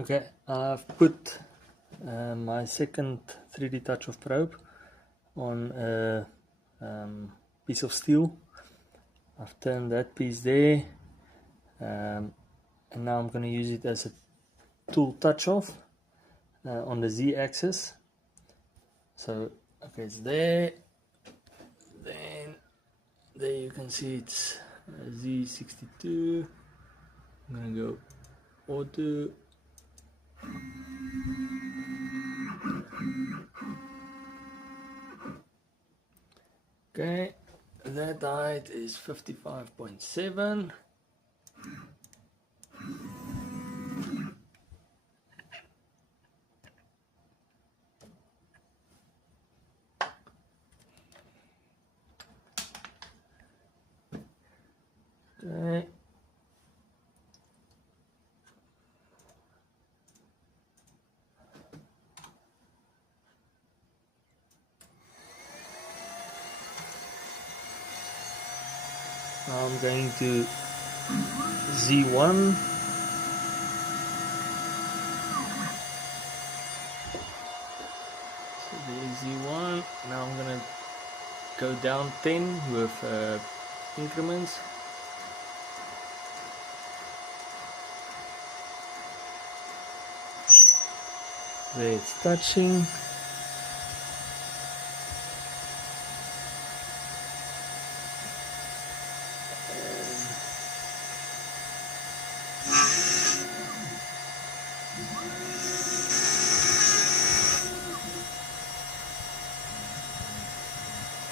Okay, I've put my second 3D touch of probe on a piece of steel. I've turned that piece there, and now I'm going to use it as a tool touch off on the Z-axis. So okay, it's there. Then there you can see it's Z62. I'm gonna go auto. Okay, that height is 55.7. Okay. Now I'm going to Z1. So there's Z1. Now I'm gonna go down 10 with increments. There it's touching.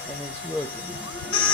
And it's working.